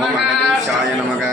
நமக